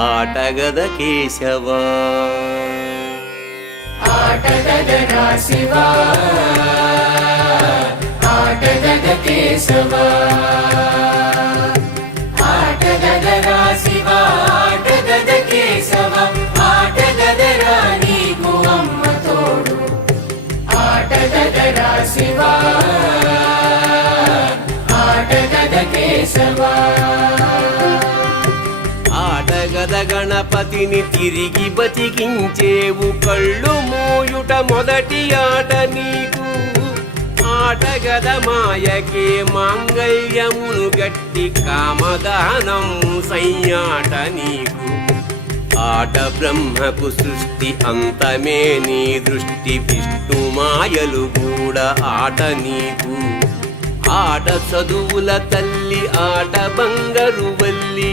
ఆటగద కేశవా ఆటగదరా శివా ఆటగద కేశవా ఆటగదరా శివా ఆటగద కేశవా ఆటగదరా నీకు అమ్మ తోడు ఆటగదరా శివా ఆటగద కేశవా ఆటగద గణపతిని తిరిగి బతికించేవు కళ్ళు మూయుట మొదటి ఆట నీకు ఆటగద మాయకే మాంగళ్యమును గట్టి కామదానం సయ్యాట నీకు ఆట బ్రహ్మకు సృష్టి అంతమే నీ దృష్టి విష్ణు మాయలు కూడా ఆట నీకు ఆట చదువుల తల్లి ఆట బంగారు వల్లి